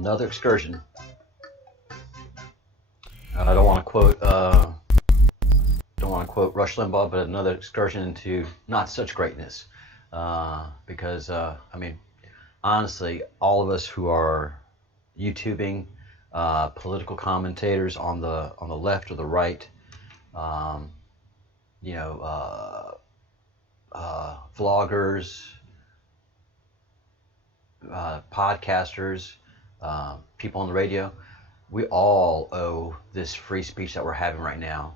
Another excursion. I don't want to quote Rush Limbaugh, but another excursion into not such greatness. Because I mean, honestly, all of us who are YouTubing, political commentators on the left or the right, you know, vloggers, podcasters, people on the radio, we all owe this free speech that we're having right now,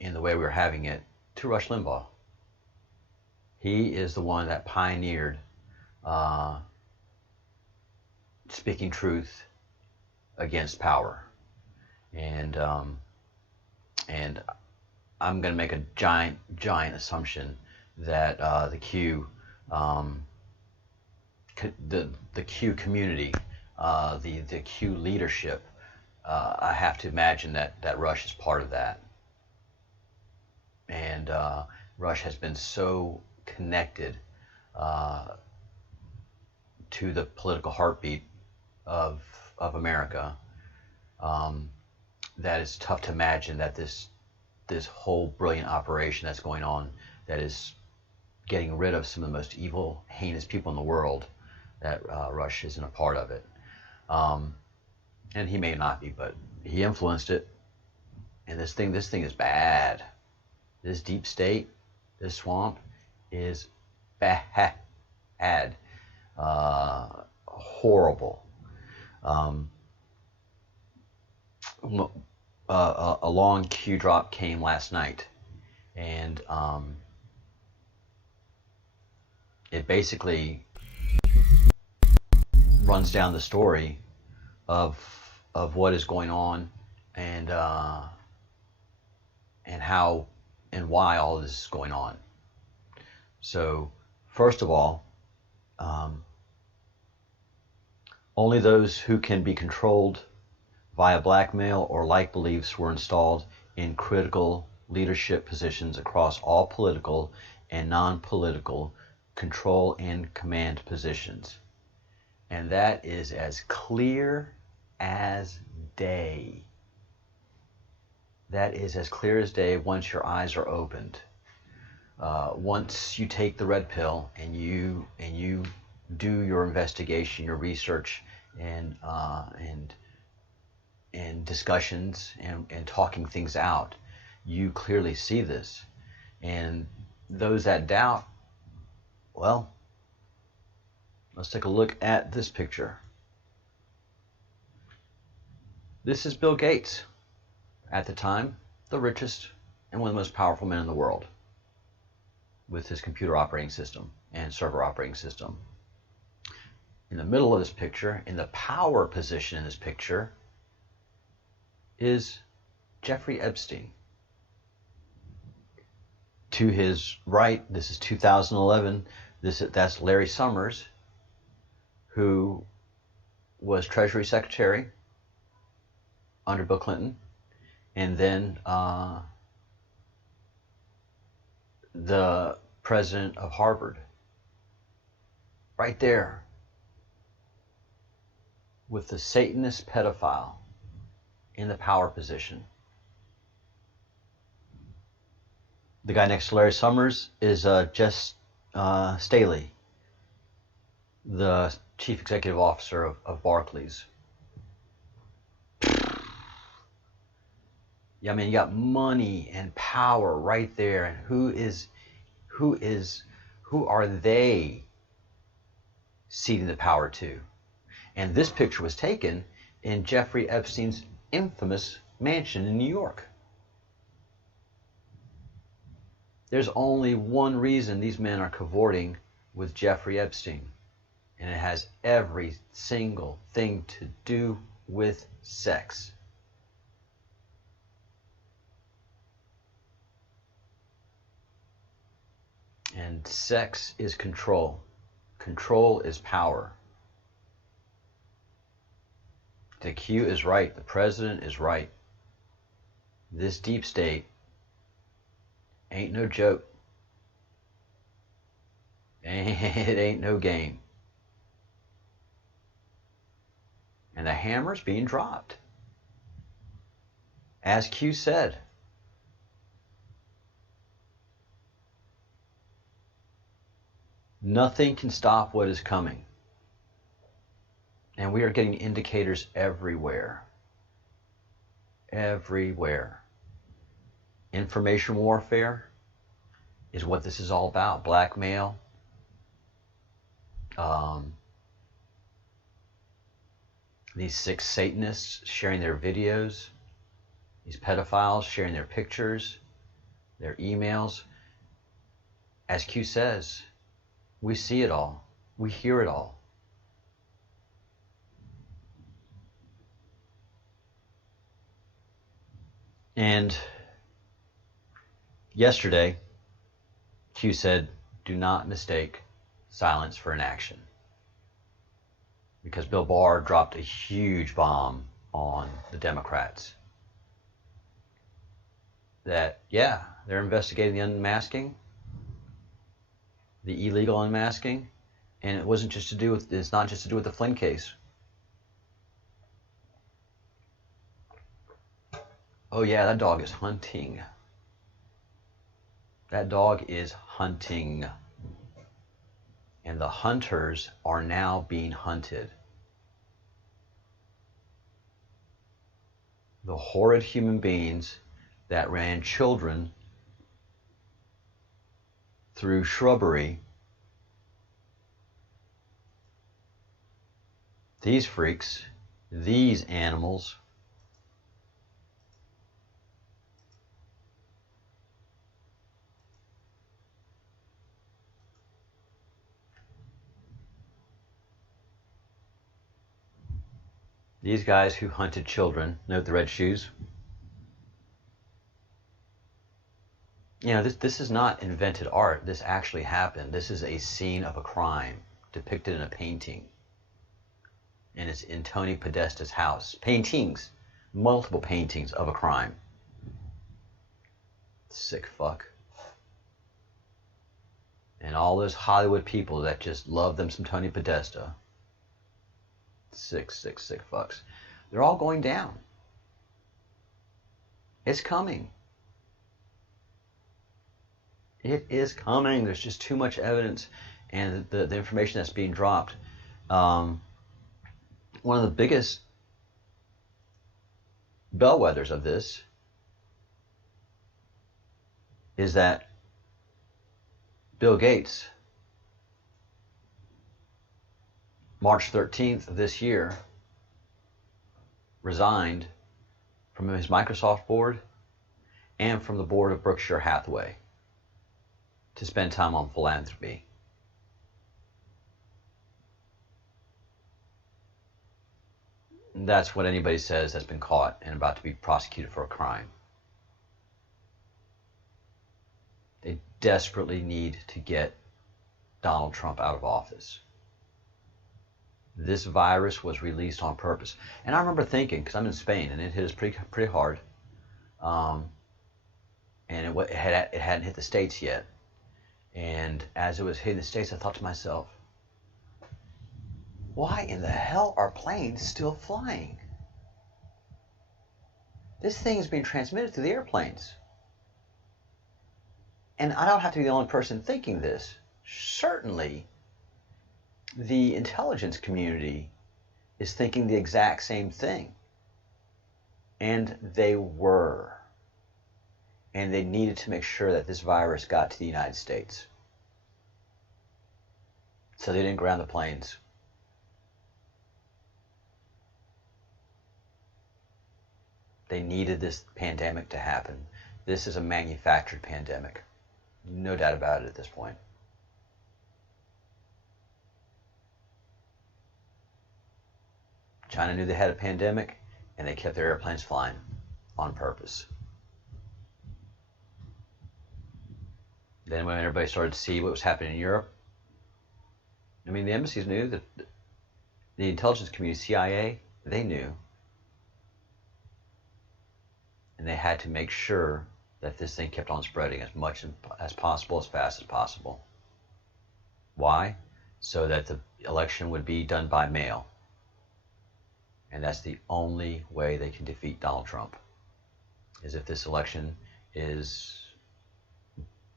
in the way we're having it, to Rush Limbaugh. He is the one that pioneered speaking truth against power, and I'm going to make a giant assumption that the Q community, the Q leadership, I have to imagine that Rush is part of that. And Rush has been so connected to the political heartbeat of America, that it's tough to imagine that this whole brilliant operation that's going on, that is getting rid of some of the most evil, heinous people in the world, that Rush isn't a part of it. And he may not be, but he influenced it. And this thing is bad. This deep state, this swamp, is bad. Horrible. A long Q drop came last night, and it basically runs down the story of what is going on, and how and why all this is going on. So, first of all, only those who can be controlled via blackmail or like beliefs were installed in critical leadership positions across all political and non-political control and command positions. And that is as clear as day. That is as clear as day once your eyes are opened. Once you take the red pill and you do your investigation, your research, and discussions and talking things out, you clearly see this. And those that doubt, well, let's take a look at this picture. This is Bill Gates, at the time the richest and one of the most powerful men in the world, with his computer operating system and server operating system. In the middle of this picture, in the power position in this picture, is Jeffrey Epstein. To his right, this is 2011, that's Larry Summers, who was Treasury Secretary under Bill Clinton, and then the president of Harvard. Right there, with the Satanist pedophile in the power position. The guy next to Larry Summers is Jess Staley, the chief executive officer of Barclays. Yeah, I mean, you got money and power right there, and who are they ceding the power to? And this picture was taken in Jeffrey Epstein's infamous mansion in New York. There's only one reason these men are cavorting with Jeffrey Epstein, and it has every single thing to do with sex. And sex is control. Control is power. The Q is right. The president is right. This deep state ain't no joke. It ain't no game. And the hammer's being dropped. As Q said, nothing can stop what is coming. And we are getting indicators everywhere. Everywhere. Information warfare is what this is all about. Blackmail. These sick Satanists sharing their videos. These pedophiles sharing their pictures, their emails. As Q says, we see it all. We hear it all. And yesterday, Q said, do not mistake silence for inaction. Because Bill Barr dropped a huge bomb on the Democrats. That, yeah, they're investigating the unmasking, the illegal unmasking, and it's not just to do with the Flynn case. Oh yeah, that dog is hunting. That dog is hunting. And the hunters are now being hunted. The horrid human beings that ran children through shrubbery, these freaks, these animals, these guys who hunted children, note the red shoes. You know, this is not invented art. This actually happened. This is a scene of a crime depicted in a painting. And it's in Tony Podesta's house. Paintings, multiple paintings of a crime. Sick fuck. And all those Hollywood people that just love them some Tony Podesta. Sick fucks. They're all going down. It's coming. It is coming. There's just too much evidence, and the information that's being dropped. One of the biggest bellwethers of this is that Bill Gates, March 13th of this year, resigned from his Microsoft board and from the board of Berkshire Hathaway to spend time on philanthropy. And that's what anybody says that's been caught and about to be prosecuted for a crime. They desperately need to get Donald Trump out of office. This virus was released on purpose. And I remember thinking, because I'm in Spain, and it hit us pretty hard. And it hadn't hit the States yet. And as it was hitting the States, I thought to myself, why in the hell are planes still flying? This thing is being transmitted through the airplanes. And I don't have to be the only person thinking this. Certainly, the intelligence community is thinking the exact same thing. And they were. And they needed to make sure that this virus got to the United States. So they didn't ground the planes. They needed this pandemic to happen. This is a manufactured pandemic. No doubt about it at this point. China knew they had a pandemic, and they kept their airplanes flying on purpose. Then when everybody started to see what was happening in Europe, I mean, the embassies knew, that the intelligence community, CIA, they knew. And they had to make sure that this thing kept on spreading as much as possible, as fast as possible. Why? So that the election would be done by mail. And that's the only way they can defeat Donald Trump, is if this election is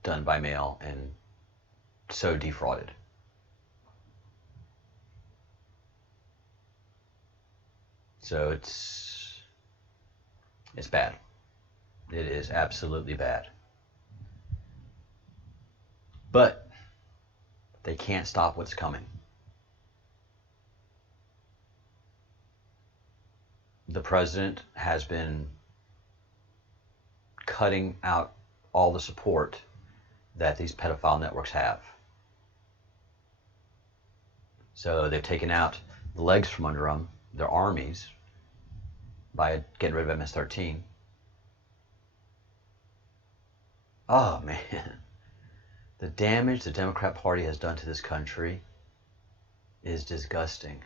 done by mail and so defrauded. So it's bad. It is absolutely bad. But they can't stop what's coming. The president has been cutting out all the support that these pedophile networks have. So they've taken out the legs from under them, their armies, by getting rid of MS-13. Oh, man. The damage the Democrat Party has done to this country is disgusting.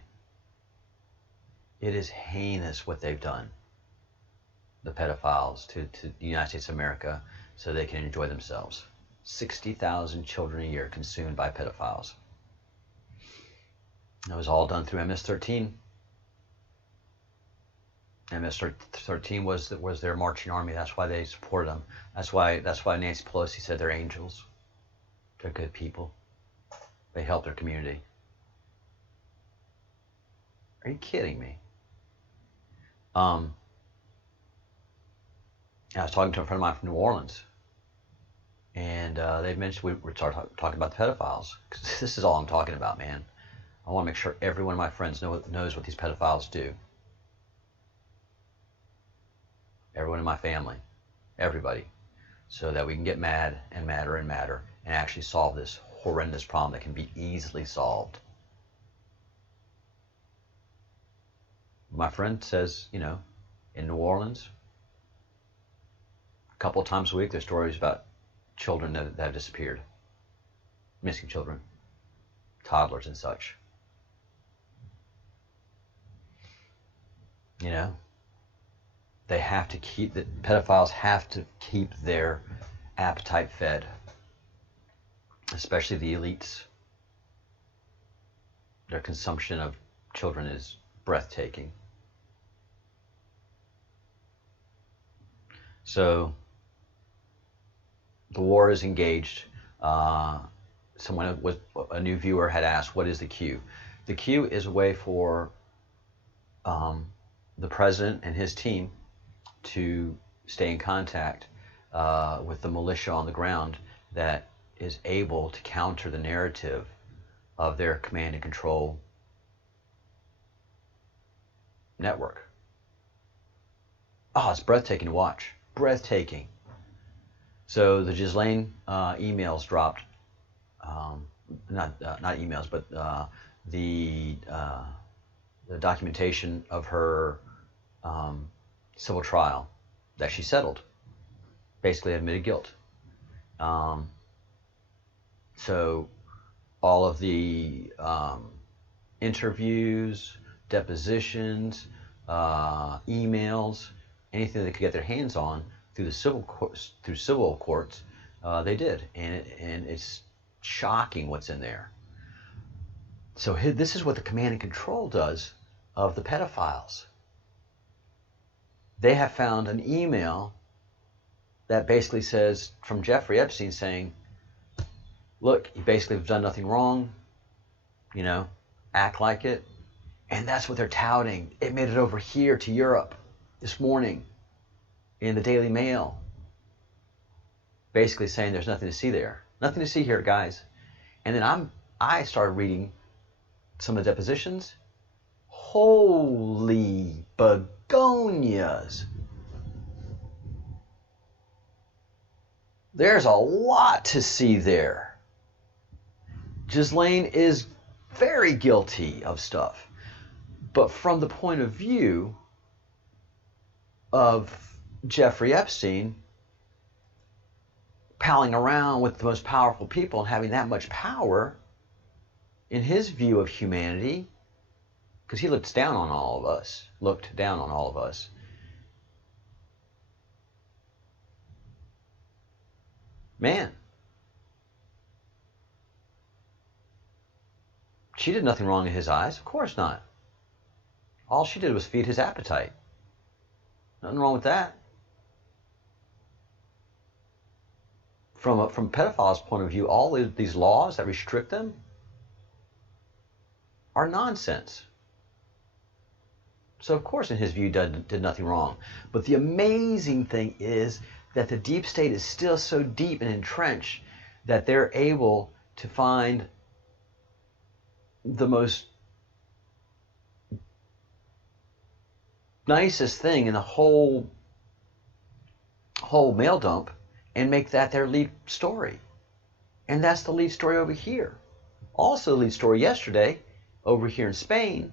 It is heinous what they've done, the pedophiles, to the United States of America so they can enjoy themselves. 60,000 children a year consumed by pedophiles. It was all done through MS-13. MS-13 was their marching army. That's why they supported them. That's why Nancy Pelosi said they're angels. They're good people. They help their community. Are you kidding me? I was talking to a friend of mine from New Orleans, and they mentioned we started talking about the pedophiles, because this is all I'm talking about, man. I want to make sure every one of my friends knows what these pedophiles do. Everyone in my family, everybody, so that we can get mad and madder and madder and actually solve this horrendous problem that can be easily solved. My friend says, in New Orleans, a couple of times a week, there's stories about children that have disappeared, missing children, toddlers and such. They have to the pedophiles have to keep their appetite fed, especially the elites. Their consumption of children is breathtaking. So the war is engaged. A new viewer had asked, what is the Q? The Q is a way for the president and his team to stay in contact with the militia on the ground that is able to counter the narrative of their command and control network. Oh, it's breathtaking to watch. Breathtaking. So the Ghislaine emails dropped. Not emails, but the documentation of her civil trial that she settled, basically admitted guilt. So all of the interviews, depositions, emails, anything they could get their hands on through the civil courts, they did, and it's shocking what's in there. So this is what the command and control does of the pedophiles. They have found an email that basically says, from Jeffrey Epstein, saying, look, you basically have done nothing wrong, act like it. And that's what they're touting. It made it over here to Europe this morning in the Daily Mail. Basically saying there's nothing to see there. Nothing to see here, guys. And then I started reading some of the depositions. Holy begonias. There's a lot to see there. Ghislaine is very guilty of stuff. But from the point of view of Jeffrey Epstein, palling around with the most powerful people and having that much power, in his view of humanity, because he looked down on all of us, man, she did nothing wrong in his eyes. Of course not. All she did was feed his appetite. Nothing wrong with that. From a pedophile's point of view, all these laws that restrict them are nonsense. So of course, in his view, did nothing wrong. But the amazing thing is that the deep state is still so deep and entrenched that they're able to find the most nicest thing in the whole mail dump and make that their lead story. And that's the lead story over here. Also, the lead story yesterday over here in Spain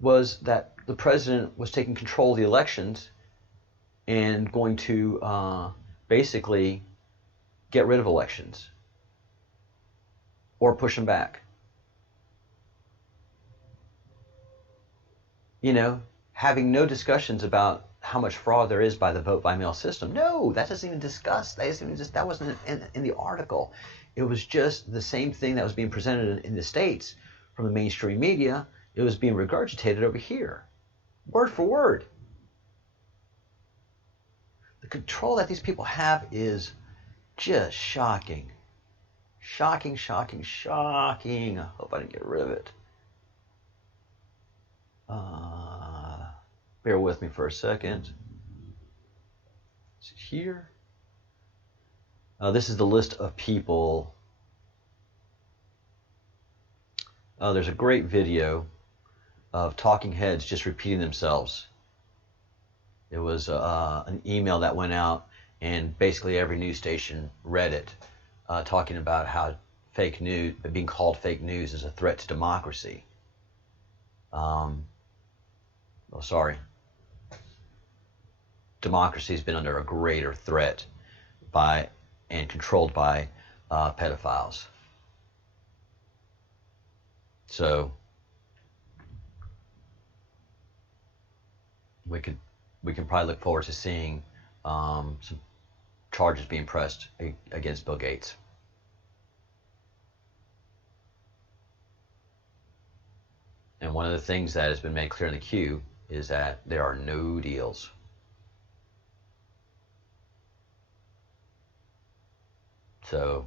was that the president was taking control of the elections and going to basically get rid of elections or push them back. You know, having no discussions about how much fraud there is by the vote by mail system. No, that doesn't even discuss. That wasn't in the article. It was just the same thing that was being presented in the States from the mainstream media. It was being regurgitated over here, word for word. The control that these people have is just shocking. Shocking, shocking, shocking. I hope I didn't get rid of it. Bear with me for a second. Is it here? This is the list of people. There's a great video of talking heads just repeating themselves. It was an email that went out, and basically every news station read it, talking about how fake news, being called fake news, is a threat to democracy. Democracy has been under a greater threat by and controlled by pedophiles. So we can probably look forward to seeing some charges being pressed against Bill Gates. And one of the things that has been made clear in the queue is that there are no deals. So,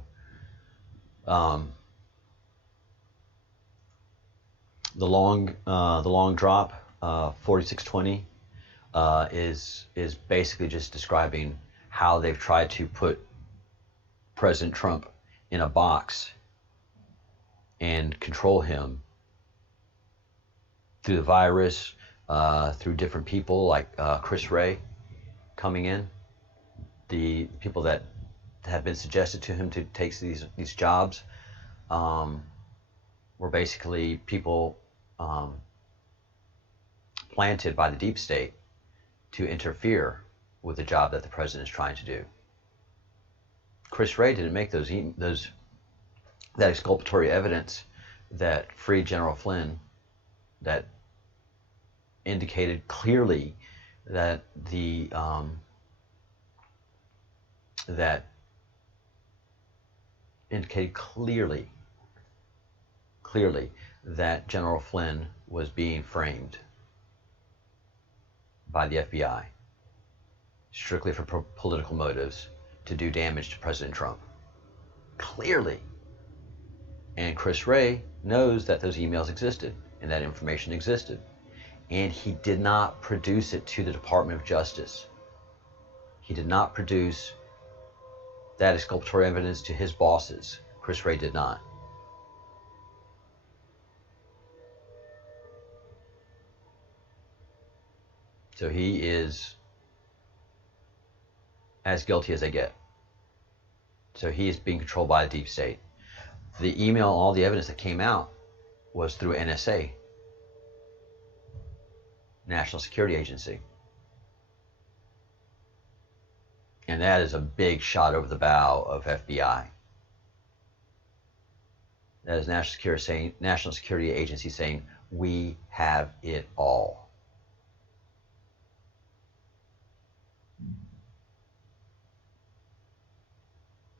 the long drop, 4620, is basically just describing how they've tried to put President Trump in a box and control him through the virus, through different people like Chris Wray coming in, the people that have been suggested to him to take these jobs were basically people planted by the deep state to interfere with the job that the president is trying to do. Chris Wray didn't make that exculpatory evidence that freed General Flynn, that indicated clearly that that General Flynn was being framed by the FBI strictly for political motives to do damage to President Trump. Clearly. And Chris Wray knows that those emails existed and that information existed. And he did not produce it to the Department of Justice. He did not produce that exculpatory evidence to his bosses. Chris Wray did not. So he is as guilty as they get. So he is being controlled by the deep state. The email, all the evidence that came out was through NSA, National Security Agency. And that is a big shot over the bow of FBI. That is National Security Agency saying, we have it all.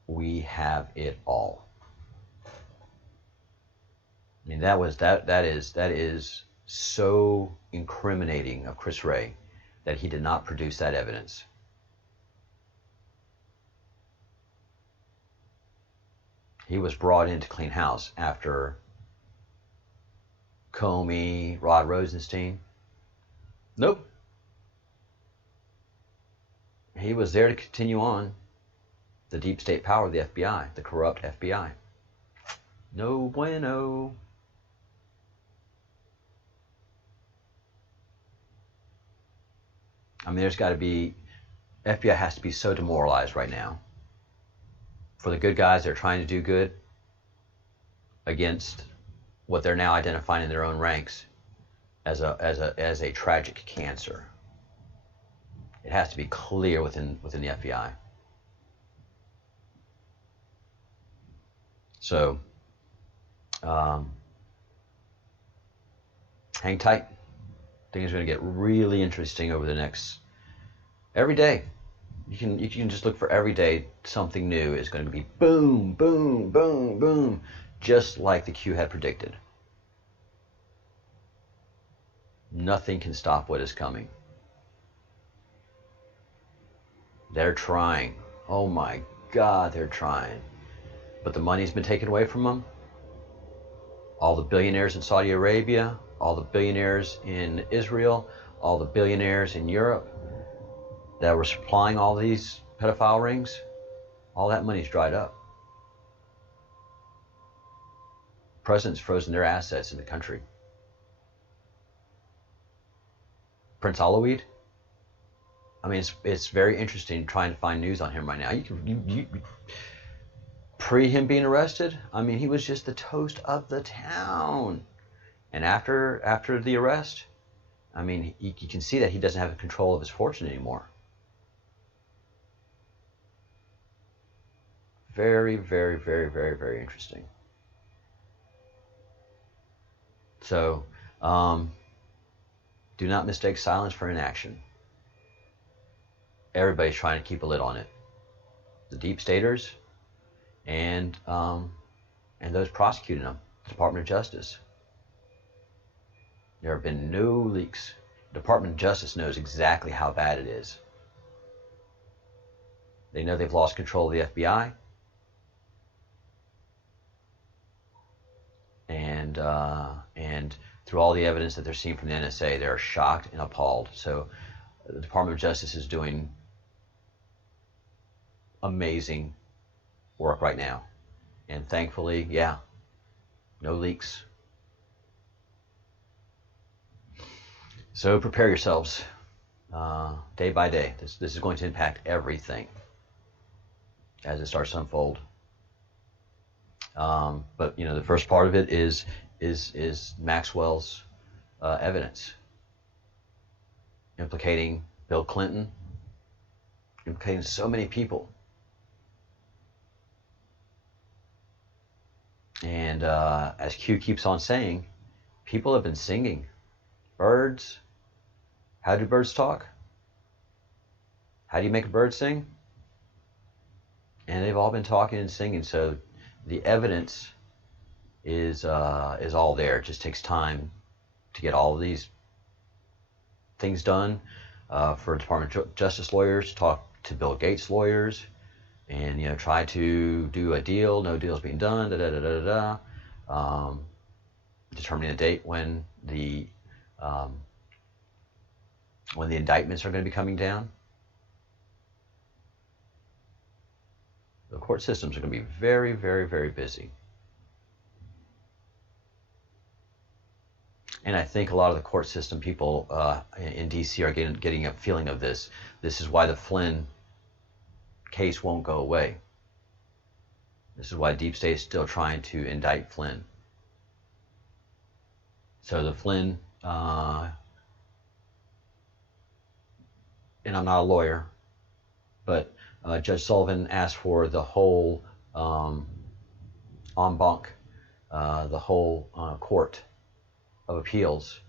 We have it all. I mean, that is so incriminating of Chris Wray that he did not produce that evidence. He was brought in to clean house after Comey, Rod Rosenstein. Nope. He was there to continue on the deep state power of the FBI, the corrupt FBI. No bueno. I mean, there's got to be, FBI has to be so demoralized right now. For the good guys, they're trying to do good against what they're now identifying in their own ranks as a tragic cancer. It has to be clear within the FBI. So, hang tight. Things are going to get really interesting over the next, every day. You can just look for every day something new is going to be boom, boom, boom, boom, just like the Q had predicted. Nothing can stop what is coming. They're trying. Oh my God, they're trying. But the money's been taken away from them. All the billionaires in Saudi Arabia, all the billionaires in Israel, all the billionaires in Europe that were supplying all these pedophile rings, all that money's dried up. President's frozen their assets in the country. Prince Alawid, I mean, it's very interesting trying to find news on him right now. Pre him being arrested, I mean, he was just the toast of the town. And after the arrest, I mean, you can see that he doesn't have control of his fortune anymore. Very, very, very, very, very interesting. So, do not mistake silence for inaction. Everybody's trying to keep a lid on it. The deep staters and those prosecuting them, the Department of Justice. There have been no leaks. The Department of Justice knows exactly how bad it is. They know they've lost control of the FBI. And through all the evidence that they're seeing from the NSA, they're shocked and appalled. So the Department of Justice is doing amazing work right now. And thankfully, yeah, no leaks. So prepare yourselves day by day. This is going to impact everything as it starts to unfold. But you know, the first part of it is Maxwell's evidence implicating Bill Clinton, implicating so many people. And as Q keeps on saying, people have been singing. Birds. How do birds talk? How do you make a bird sing? And they've all been talking and singing. So the evidence is all there. It just takes time to get all of these things done. For Department of Justice lawyers, talk to Bill Gates lawyers, and you know, try to do a deal. No deal's being done. Determining a date when the indictments are going to be coming down. The court systems are going to be very, very, very busy. And I think a lot of the court system people in D.C. are getting a feeling of this. This is why the Flynn case won't go away. This is why Deep State is still trying to indict Flynn. So the Flynn, and I'm not a lawyer, but Judge Sullivan asked for the whole en banc, the whole court of appeals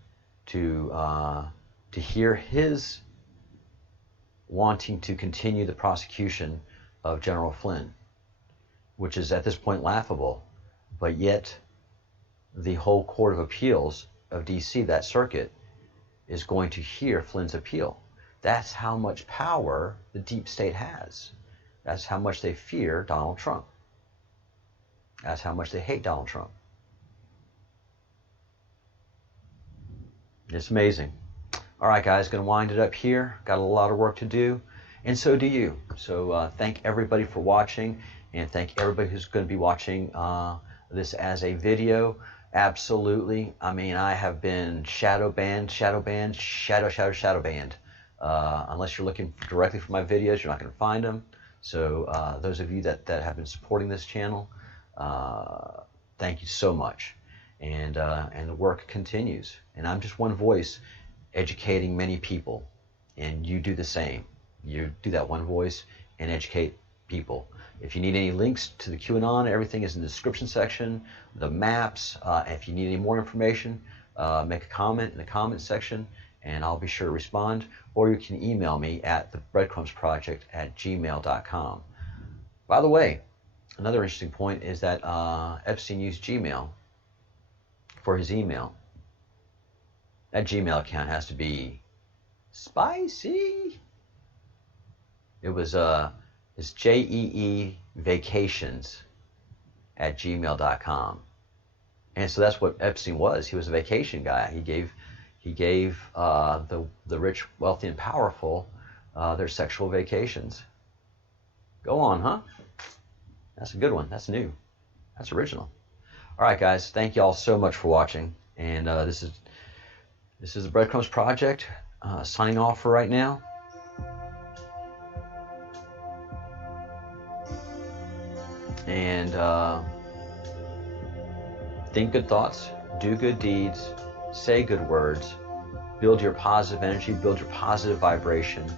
to hear his wanting to continue the prosecution of General Flynn, which is at this point laughable, but yet the whole Court of Appeals of D.C., that circuit, is going to hear Flynn's appeal. That's how much power the deep state has. That's how much they fear Donald Trump. That's how much they hate Donald Trump. It's amazing. All right, guys, going to wind it up here. Got a lot of work to do, and so do you. So thank everybody for watching, and thank everybody who's going to be watching this as a video. Absolutely. I mean, I have been shadow banned. Unless you're looking directly for my videos, you're not going to find them. So those of you that have been supporting this channel, thank you so much. And the work continues. And I'm just one voice educating many people. And you do the same. You do that one voice and educate people. If you need any links to the QAnon, everything is in the description section, the maps. If you need any more information, make a comment in the comment section, and I'll be sure to respond. Or you can email me at thebreadcrumbsproject@gmail.com. By the way, another interesting point is that Epstein used Gmail for his email. That Gmail account has to be spicy. It was it's jeevacations@gmail.com, and so that's what Epstein was. He was a vacation guy. He gave the rich, wealthy, and powerful their sexual vacations. Go on, huh? That's a good one. That's new. That's original. All right, guys. Thank you all so much for watching, and this is the Breadcrumbs Project signing off for right now. And think good thoughts, do good deeds, say good words, build your positive energy, build your positive vibration,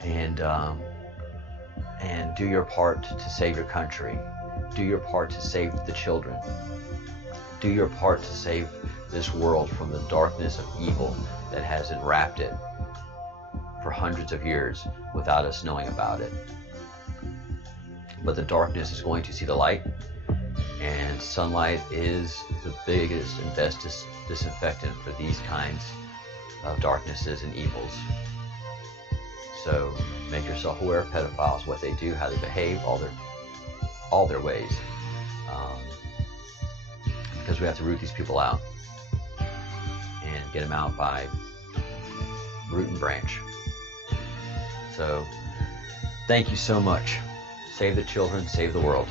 and do your part to save your country. Do your part to save the children. Do your part to save this world from the darkness of evil that has enwrapped it for hundreds of years without us knowing about it. But the darkness is going to see the light, and sunlight is the biggest and best disinfectant for these kinds of darknesses and evils. So make yourself aware of pedophiles, what they do, how they behave, all their ways, because we have to root these people out and get them out by root and branch. So thank you so much. Save the children, save the world.